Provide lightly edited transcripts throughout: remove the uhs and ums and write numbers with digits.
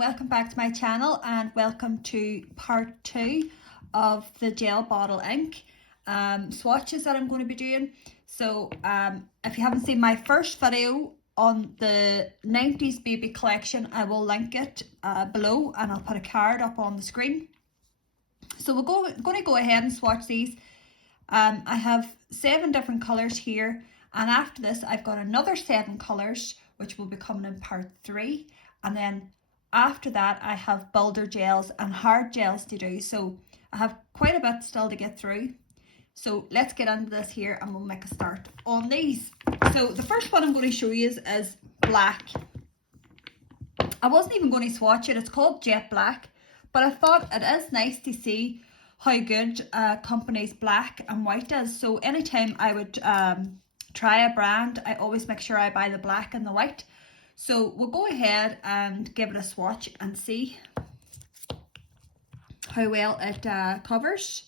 welcome back to my channel, and welcome to part 2 of the gel bottle ink swatches that I'm going to be doing. So if you haven't seen my first video on the 90s baby collection, I will link it below, and I'll put a card up on the screen. So we're going to go ahead and swatch these. I have 7 different colours here, and after this I've got another 7 colours which will be coming in part 3, and then after that I have builder gels and hard gels to do. So I have quite a bit still to get through. So let's get into this here and we'll make a start on these. So the first one I'm going to show you is black. I wasn't even going to swatch it, it's called Jet Black, but I thought it is nice to see how good a company's black and white is. So anytime I would try a brand, I always make sure I buy the black and the white. So we'll go ahead and give it a swatch and see how well it covers.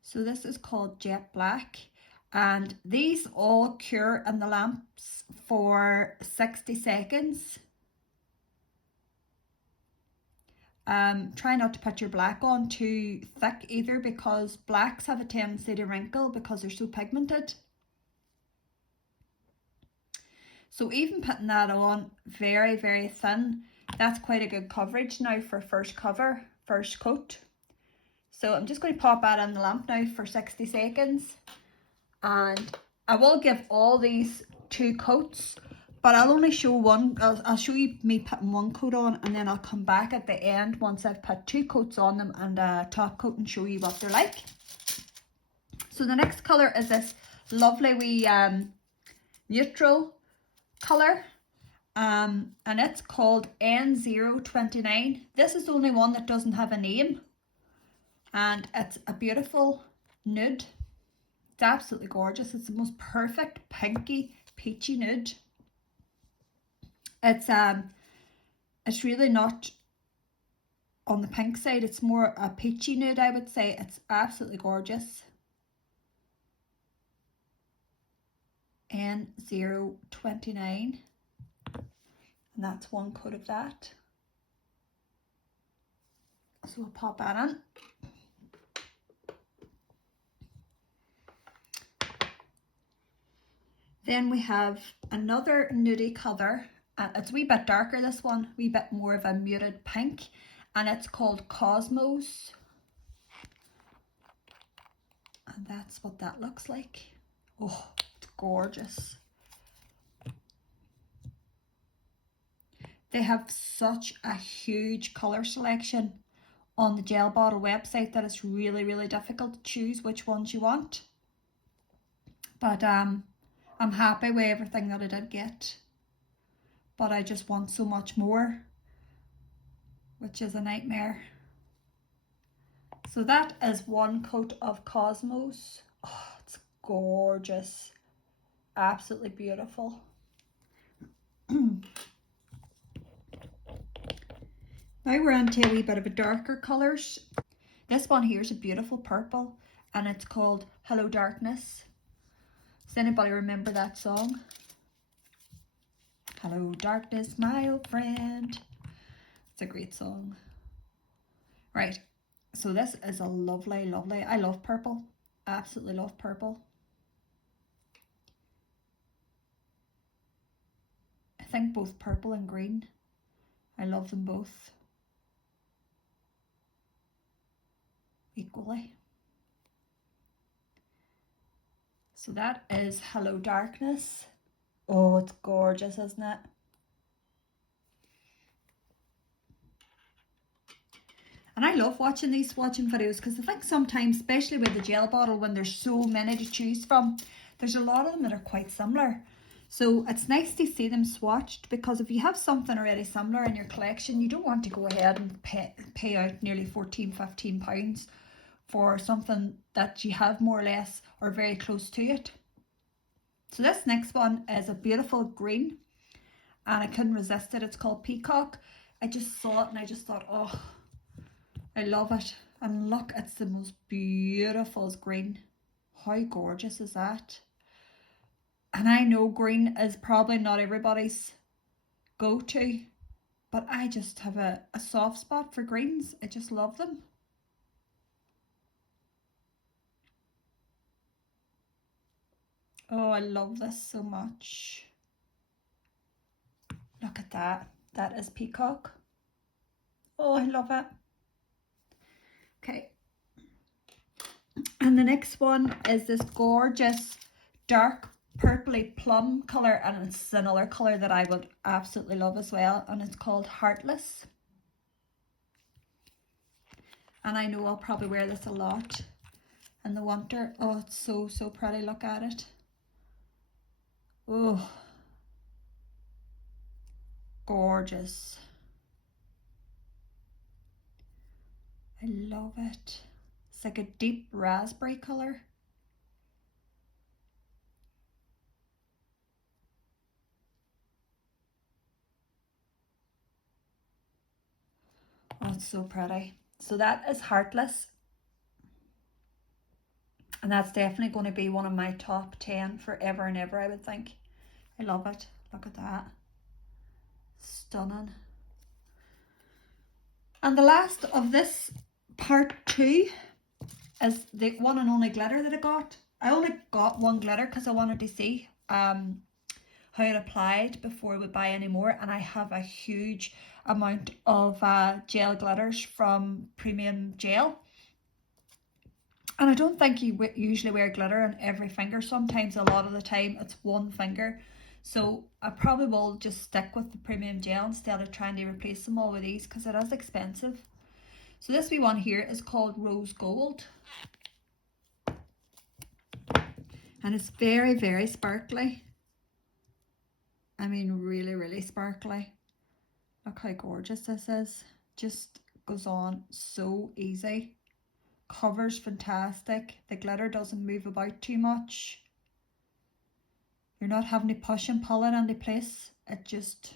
So this is called Jet Black, and these all cure in the lamps for 60 seconds. Try not to put your black on too thick either, because blacks have a tendency to wrinkle because they're so pigmented. So even putting that on very, very thin, that's quite a good coverage now for first coat. So I'm just going to pop that in the lamp now for 60 seconds. And I will give all these 2 coats, but I'll only show one. I'll show you me putting 1 coat on, and then I'll come back at the end once I've put 2 coats on them and a top coat and show you what they're like. So the next colour is this lovely wee neutral colour, and it's called N029. This is the only one that doesn't have a name, and it's a beautiful nude. It's absolutely gorgeous. It's the most perfect pinky peachy nude. It's really not on the pink side, it's more a peachy nude, I would say. It's absolutely gorgeous. N029, and that's 1 coat of that. So we'll pop that in. Then we have another nudie colour. It's a wee bit darker, this one, a wee bit more of a muted pink, and it's called Cosmos. And that's what that looks like. Oh, it's gorgeous. They have such a huge colour selection on the gel bottle website that it's really, really difficult to choose which ones you want. But I'm happy with everything that I did get. But I just want so much more, which is a nightmare. So that is 1 coat of Cosmos. Oh, it's gorgeous. Absolutely beautiful. Now we're into a wee bit of a darker colours. This one here is a beautiful purple, and it's called Hello Darkness. Does anybody remember that song? Hello darkness, my old friend. It's a great song. Right, so this is a lovely, lovely, I love purple. Absolutely love purple. I think both purple and green, I love them both equally. So that is Hello Darkness. Oh, it's gorgeous, isn't it? And I love watching these swatching videos, because I think sometimes, especially with the gel bottle, when there's so many to choose from, there's a lot of them that are quite similar. So it's nice to see them swatched, because if you have something already similar in your collection, you don't want to go ahead and pay out nearly £14–15 for something that you have more or less or very close to it. So this next one is a beautiful green, and I couldn't resist it. It's called Peacock. I just saw it and I just thought, oh, I love it. And look, it's the most beautiful green. How gorgeous is that? And I know green is probably not everybody's go-to, but I just have a soft spot for greens. I just love them. Oh, I love this so much. Look at that. That is peacock. Oh, I love it. Okay. And the next one is this gorgeous dark purpley plum colour, and it's another colour that I would absolutely love as well, and it's called Heartless. And I know I'll probably wear this a lot in the winter. Oh, it's so, so pretty. Look at it. Oh, gorgeous. I love it. It's like a deep raspberry colour. Oh, it's so pretty. So that is Heartless. And that's definitely going to be one of my top 10 forever and ever, I would think. I love it. Look at that. Stunning. And the last of this part 2 is the one and only glitter that I got. I only got one glitter because I wanted to see how it applied before I would buy any more. And I have a huge amount of gel glitters from Premium Gel. And I don't think you usually wear glitter on every finger. Sometimes, a lot of the time, it's one finger. So I probably will just stick with the Premium Gel instead of trying to replace them all with these, because it is expensive. So this wee one here is called Rose Gold. And it's very, very sparkly. I mean, really, really sparkly. Look how gorgeous this is. Just goes on so easy. Covers fantastic. The glitter doesn't move about too much. You're not having to push and pull it into place. It just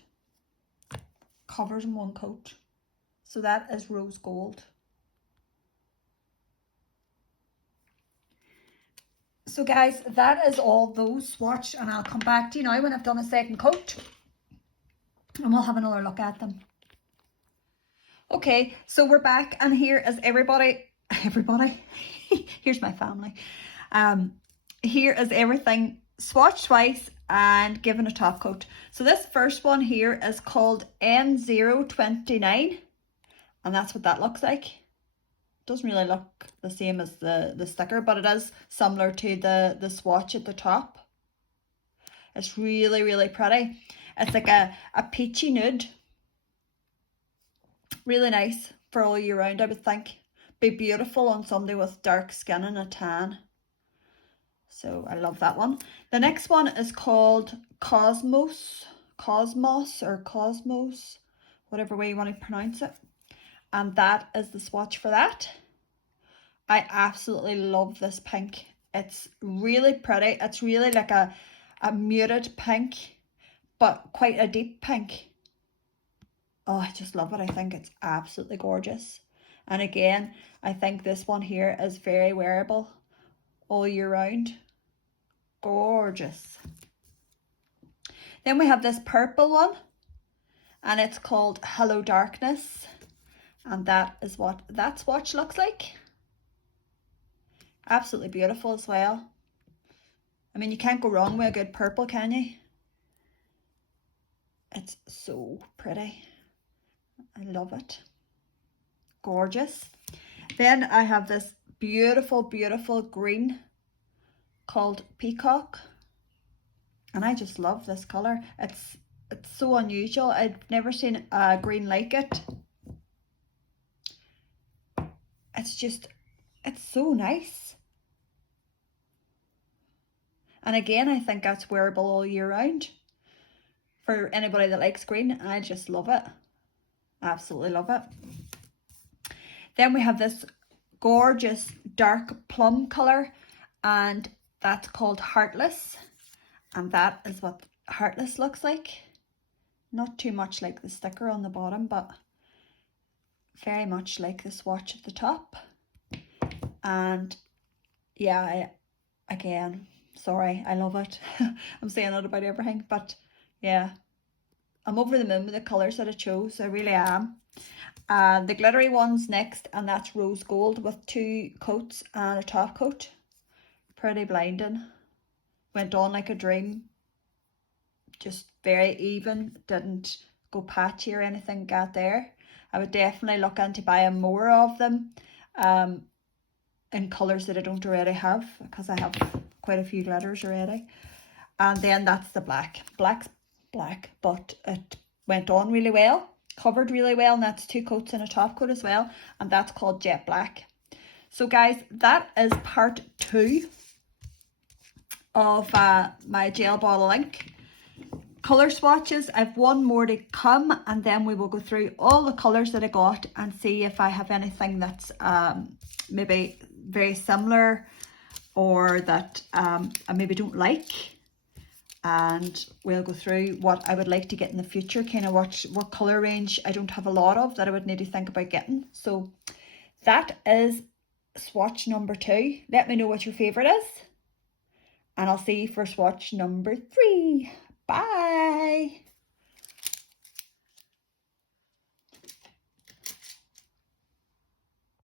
covers in one coat. So that is Rose Gold. So guys, that is all those swatch, and I'll come back to you now when I've done a second coat and we'll have another look at them. Okay, so we're back, and here is everybody. Here's my family. Here is everything swatched twice and given a top coat. So this first one here is called N029, and that's what that looks like. Doesn't really look the same as the sticker, but it is similar to the swatch at the top. It's really, really pretty. It's like a peachy nude. Really nice for all year round, I would think. Be beautiful on somebody with dark skin and a tan. So I love that one. The next one is called Cosmos, whatever way you want to pronounce it. And that is the swatch for that. I absolutely love this pink. It's really pretty. It's really like a muted pink, but quite a deep pink. Oh, I just love it. I think it's absolutely gorgeous. And again, I think this one here is very wearable all year round. Gorgeous. Then we have this purple one, and it's called Hello Darkness. And that is what that swatch looks like. Absolutely beautiful as well. I mean, you can't go wrong with a good purple, can you? It's so pretty. I love it. Gorgeous. Then I have this beautiful, beautiful green called Peacock. And I just love this colour. It's so unusual. I've never seen a green like it. It's so nice. And again, I think that's wearable all year round. For anybody that likes green, I just love it. Absolutely love it. Then we have this gorgeous dark plum colour, and that's called Heartless. And that is what Heartless looks like. Not too much like the sticker on the bottom, but very much like the swatch at the top. And yeah, again, sorry, I love it. I'm saying it about everything, but yeah, I'm over the moon with the colours that I chose. I really am. The glittery one's next, and that's rose gold with 2 coats and a top coat. Pretty blinding. Went on like a dream. Just very even. Didn't go patchy or anything got there. I would definitely look into buying more of them in colours that I don't already have, because I have quite a few glitters already. And then that's the black. Black's black, but it went on really well, covered really well, and that's 2 coats and a top coat as well, and that's called Jet Black. So guys, that is part 2 of my gel bottle ink colour swatches. I've one more to come, and then we will go through all the colours that I got and see if I have anything that's maybe very similar or that I maybe don't like. And we'll go through what I would like to get in the future, kind of what colour range I don't have a lot of that I would need to think about getting. So that is swatch number 2. Let me know what your favourite is, and I'll see you for swatch number 3. Bye.